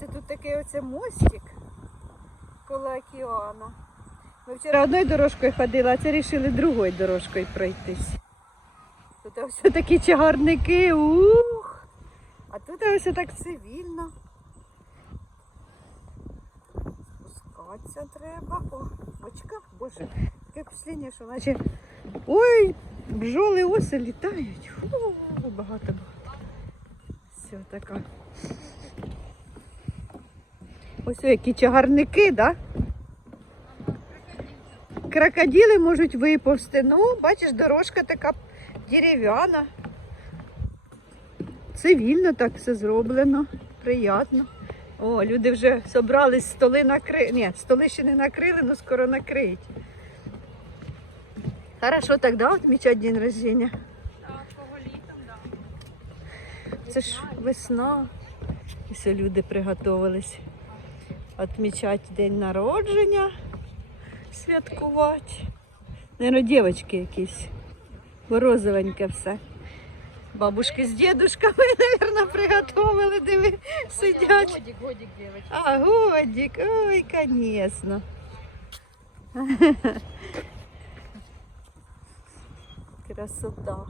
Це тут такий оце мостик коло океану. Ми вчора одною дорожкою ходили, а це вирішили другою дорожкою пройтись. Тут все такі чагарники, ух! А тут ось так цивільно. Спускатися треба. О, бочка, боже, таке впечатлення, що наче. Ой, бджоли оси літають. Фу, багато багато. Все така. Ось які чагарники, да? Крокодили можуть виповзти. Ну, бачиш, дорожка така дерев'яна. Цивільно так все зроблено. Приятно. О, люди вже зібрались, столи накрили. Ні, столи ще не накрили, але скоро накриють. Хорошо тогда отмечать день рождения. Це ж весна. І все люди приготувались відмічати день народження, святкувати. Наверно, дівчатки якісь. Розовеньке все. Бабушки з дідушками, мабуть, приготували, диви, сидять. Годик, годик, девочка. А, годик, ой, конечно. Красота.